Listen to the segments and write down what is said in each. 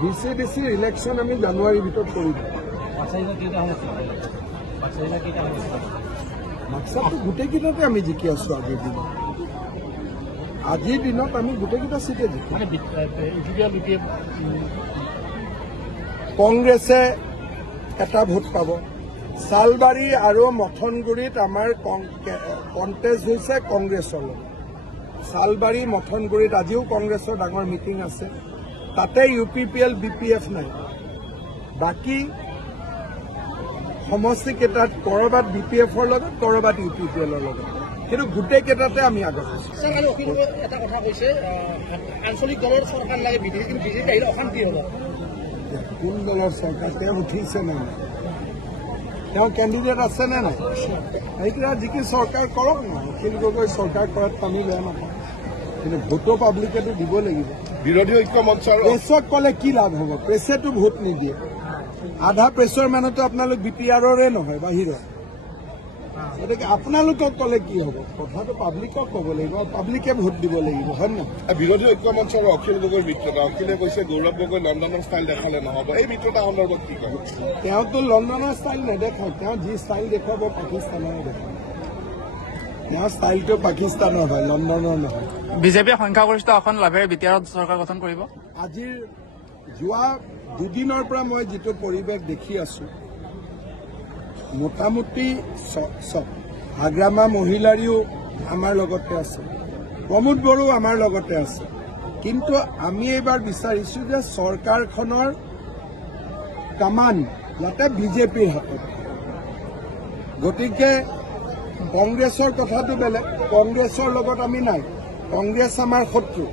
DC election আমি জানুৱাৰীৰ ভিতৰত কৰিম। মাক্সাটো গোটেইকেইটাতে আমি জিকি আছো। আজিৰ দিনত আমি গোটেইকেইটা চিটে জিকিম। কংগ্ৰেছে এটা ভোট পাব। চালবাৰী আৰু মথনগুৰিত আমাৰ কণ্টেষ্ট হৈছে কংগ্ৰেছৰ লগত। চালবাৰী মথনগুৰিত আজিও কংগ্ৰেছৰ ডাঙৰ মিটিং আছে। তাতে UPPL BPF নাই। বাকী সমষ্টিকেইটাত কৰবাত BPFৰ লগত কৰবাত UPPLৰ লগত, কিন্তু গোটেইকেইটাতে আমি আগত আছো। এটা কথা কৈছে আঞ্চলিক দলৰ চৰকাৰ লাগে, কিন্তু বিজেপি আহিলে অশান্তি হ'ব। কোন দলৰ চৰকাৰ? তেওঁ উঠিছে নে নাই? তেওঁ কেণ্ডিডেট আছে নে নাই? সেইকেইটা যিকি চৰকাৰ কৰক ন। অখিল গগৈ চৰকাৰ কৰাত আমি বেয়া নাপাওঁ, কিন্তু ভোটো পাব্লিকেতো দিব লাগিব। বিৰোধী ঐক্য মঞ্চৰ প্ৰেছক ক'লে কি লাভ হ'ব? প্ৰেছেতো ভোট নিদিয়ে। আধা প্ৰেছৰ মানুহতো আপোনালোক BPRৰে নহয়, বাহিৰৰ। গতিকে আপোনালোকক ক'লে কি হ'ব? কথাটো পাব্লিকক ক'ব লাগিব, পাব্লিকে ভোট দিব লাগিব, হয় নহয়? বিৰোধী ঐক্য মঞ্চৰ অখিল গগৈৰ মিত্ৰতা। অখিলে কৈছে গৌৰৱ গগৈ লণ্ডনৰ ষ্টাইল দেখালে নহ'ব। এই মিত্ৰতা সন্দৰ্ভত কি কয়? তেওঁতো লণ্ডনৰ ষ্টাইল নেদেখায়। তেওঁ যি ষ্টাইল দেখুৱাব পাকিস্তানৰে দেখায়। তেওঁৰ ষ্টাইলটো পাকিস্তানৰ হয়, লণ্ডনৰ নহয়। বিজেপিয়ে সংখ্যাগৰিষ্ঠ আসন লাভেৰে BTRত চৰকাৰ গঠন কৰিব। আজিৰ যোৱা দুদিনৰ পৰা মই যিটো পৰিৱেশ দেখি আছো, মোটামুটি হাগ্ৰামা মহিলাৰীও আমাৰ লগতে আছে, প্ৰমোদ বড়ো আমাৰ লগতে আছে। কিন্তু আমি এইবাৰ বিচাৰিছো যে চৰকাৰখনৰ কামান যাতে বিজেপিৰ হাতত। গতিকে কংগ্ৰেছৰ কথাটো বেলেগ। কংগ্ৰেছৰ লগত আমি নাই, কংগ্ৰেছ আমাৰ শত্ৰু।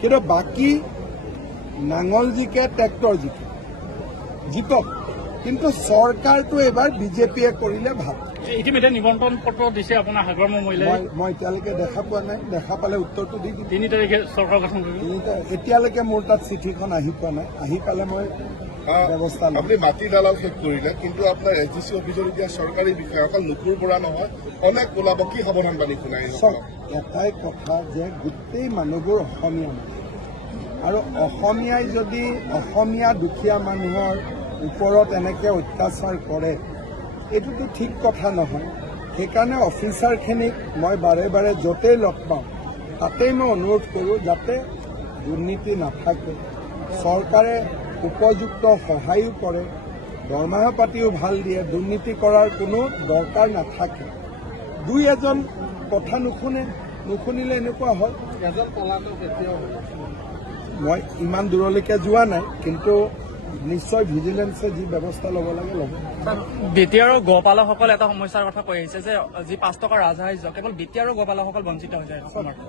কিন্তু বাকী নাঙল জিকে, ট্ৰেক্টৰ জিকে, জিকক। কিন্তু চৰকাৰটো এইবাৰ বিজেপিয়ে কৰিলে ভাল। ইতিমধ্যে নিমন্ত্ৰণ পত্ৰ দিছে আপোনাৰ হাগ্ৰামা মহিলাই। মই এতিয়ালৈকে দেখা পোৱা নাই। দেখা পালে উত্তৰটো দি দিম। 3 তাৰিখে চৰকাৰ গঠন কৰিব। এতিয়ালৈকে মোৰ তাত চিঠিখন আহি পোৱা নাই। আহি পালে মই ব্যৱস্থা ল'ম। আপুনি মাটি দালাল শেষ কৰিলে, কিন্তু আপোনাৰ SDC অফিচত এতিয়া চৰকাৰী বিষয়াসকল নুকুৰ পৰা নহয়, অনেক ওলাব। কি সাৱধান বাণী শুনাই? এটাই কথা যে গোটেই মানুহবোৰ অসমীয়া মানুহ, আৰু অসমীয়াই যদি অসমীয়া দুখীয়া মানুহৰ ওপৰত এনেকে অত্যাচাৰ কৰে, এইটোতো ঠিক কথা নহয়। সেইকাৰণে অফিচাৰখিনিক মই বাৰে বাৰে য'তেই লগ পাওঁ তাতেই মই অনুৰোধ কৰোঁ যাতে দুৰ্নীতি নাথাকে, চৰকাৰে উপযুক্ত সহায়ো কৰে, দৰমহা পাতিও ভাল দিয়ে, দুৰ্নীতি কৰাৰ কোনো দৰকাৰ নাথাকে। দুই এজন কথা নুশুনিলে এনেকুৱা হয়। এজন পলাতক এতিয়াও মই ইমান দূৰলৈকে যোৱা নাই, কিন্তু নিশ্চয় ভিজিলেন্সে যি ব্যৱস্থা ল'ব লাগে ল'ব। BTR গোপালকসকল এটা সমস্যাৰ কথা কৈ আহিছে যে যি 5 টকাৰ ৰাজসাহায্য কেৱল BTR গোপালকসকল বঞ্চিত হৈ যায়।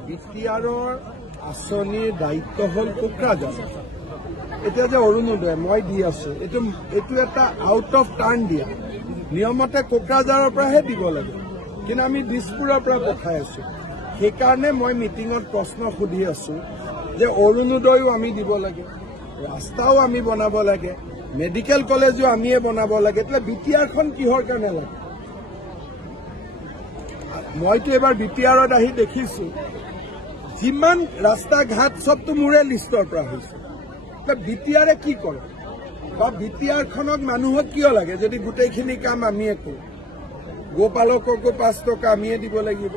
BTRৰ আঁচনিৰ দায়িত্ব হ'ল কোকৰাঝাৰ। এতিয়া যে অৰুণোদয় মই দি আছো, এইটো এটা আউট অফ টাৰ্ণ দিয়া। নিয়মতে কোকৰাঝাৰৰ পৰাহে দিব লাগে, কিন্তু আমি দিছপুৰৰ পৰা পঠাই আছো। সেইকাৰণে মই মিটিঙত প্ৰশ্ন সুধি আছো যে অৰুণোদয়ো আমি দিব লাগে, ৰাস্তাও আমি বনাব লাগে, মেডিকেল কলেজো আমিয়ে বনাব লাগে। তেতিয়া BTRখন কিহৰ কাৰণে লাগে? মইতো এবাৰ BTRত আহি দেখিছো যিমান ৰাস্তা ঘাট চবতো মোৰে লিষ্টৰ পৰা হৈছে। BTRে কি কৰে বা BTRখনক মানুহক কিয় লাগে যদি গোটেইখিনি কাম আমিয়ে কৰোঁ? গোপালককো 5 টকা আমিয়ে দিব লাগিব,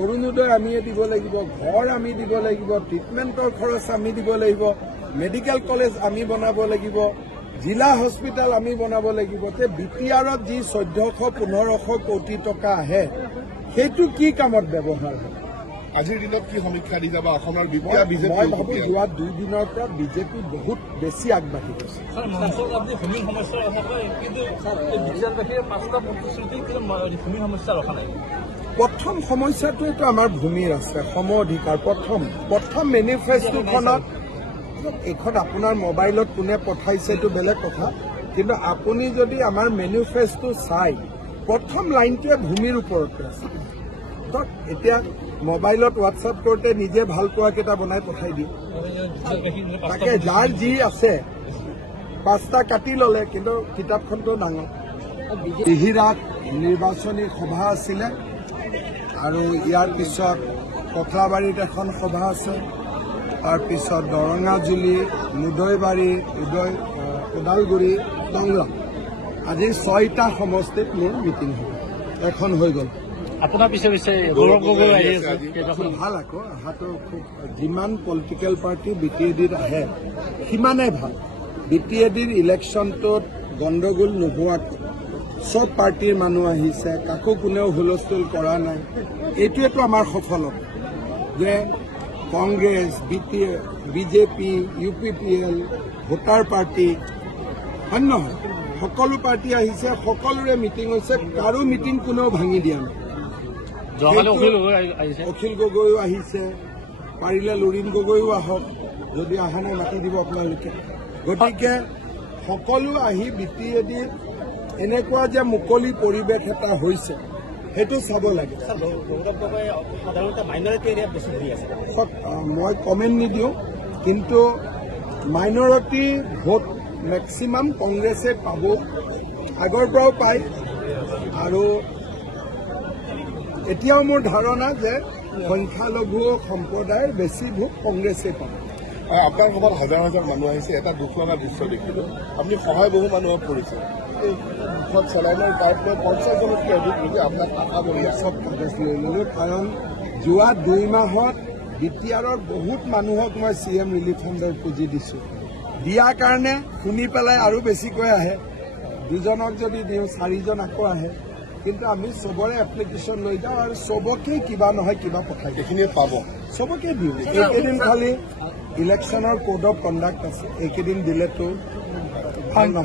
অৰুণোদয় আমিয়ে দিব লাগিব, ঘৰ আমি দিব লাগিব, ট্ৰিটমেণ্টৰ খৰচ আমি দিব লাগিব, মেডিকেল কলেজ আমি বনাব লাগিব, জিলা হস্পিটেল আমি বনাব লাগিব। তে BTRত যি 1400-1500 কোটি টকা আহে সেইটো কি কামত ব্যৱহাৰ হয়? আজিৰ দিনত কি সমীক্ষা দি যাবা অসমৰ মই ভাবো যোৱা 2 দিনৰ পৰা বিজেপি বহুত বেছি আগবাঢ়ি গৈছে। প্ৰথম সমস্যাটোৱেতো আমাৰ ভূমিৰ আছে, সম অধিকাৰ। প্ৰথম মেনিফেষ্টোখনত এইখন আপোনাৰ মোবাইলত কোনে পঠাইছে এইটো বেলেগ কথা, কিন্তু আপুনি যদি আমাৰ মেনিফেষ্টো চাই প্ৰথম লাইনটোৱে ভূমিৰ ওপৰতে আছে। এতিয়া মোবাইলত হোৱাটছআপ কৰোঁতে নিজে ভাল পোৱা কেইটা বনাই পঠাই দিয়ে। তাকে যাৰ যি আছে 5টা কাটি ললে, কিন্তু কিতাপখনটো ডাঙৰ। বিহিৰাত নিৰ্বাচনী সভা আছিলে, আৰু ইয়াৰ পিছত কঠলাবাৰীত এখন সভা আছে, তাৰপিছত দৰঙাজুলি, মুদৈবাৰী, ওদালগুৰি, টংলা আজি 6টা সমষ্টিত মোৰ মিটিং হ'ব। এখন হৈ গ'ল। আপোনাৰ পিছে গৌৰৱ গগৈ আহি আছে খুব ভাল আকৌ অহাটো খুব যিমান পলিটিকেল পাৰ্টি বি টি এ ডিত আহে সিমানেই ভাল। বি টি এ ডিৰ ইলেকশ্যনটোত গণ্ডগোল নোহোৱাকৈ চব পাৰ্টিৰ মানুহ আহিছে, কাকো কোনেও হুলস্থুল কৰা নাই। এইটোৱেতো আমাৰ সফলতা যে Congress, BJP, U P P L, voter party, হয় নহয়, সকলো পাৰ্টি আহিছে, সকলোৰে মিটিং হৈছে, কাৰো মিটিং কোনেও ভাঙি দিয়া নাই। অখিল গগৈও আহিছে, পাৰিলে লুৰিণ গগৈও আহক, যদি অহা নাই মাতি দিব আপোনালোকে। গতিকে সকলো আহি বি টি এ ডিত এনেকুৱা যে মুকলি পৰিৱেশ এটা হৈছে সেইটো চাব লাগে। মই কমেণ্ট নিদিওঁ, কিন্তু মাইনৰিটি ভোট মেক্সিমাম কংগ্ৰেছে পাব, আগৰ পৰাও পায়, আৰু এতিয়াও মোৰ ধাৰণা যে সংখ্যালঘু সম্প্ৰদায়ৰ বেছি ভোট কংগ্ৰেছে পাব। আপোনাৰ সভাত হাজাৰ হাজাৰ মানুহ আহিছে, এটা দুখ লগা দৃশ্য দেখিলো। আপুনি সহায় বহু মানুহক কৰিছে, এই মুখত চেলাইনৰ পাইপলৈ 50জনতকৈ অধিক লোকে আপোনাক আশা কৰি চব কাগজ লৈ ললো, কাৰণ যোৱা 2 মাহত বি টি আৰৰ বহুত মানুহক মই CM ৰিলিফ ফাণ্ডৰ পুঁজি দিছো। দিয়াৰ কাৰণে শুনি পেলাই আৰু বেছিকৈ আহে, 2জনক যদি দিওঁ 4জন আকৌ আহে, কিন্তু আমি চবৰে এপ্লিকেশ্যন লৈ যাওঁ আৰু চবকে কিবা নহয় কিবা পঠাই দিওঁ। এইখিনিয়ে পাব, চবকে দিওঁ। এইকেইদিন খালি ইলেকশ্যনৰ কোড অফ কণ্ডাক্ট আছে, এইকেইদিন দিলেতো ভাল নহয়।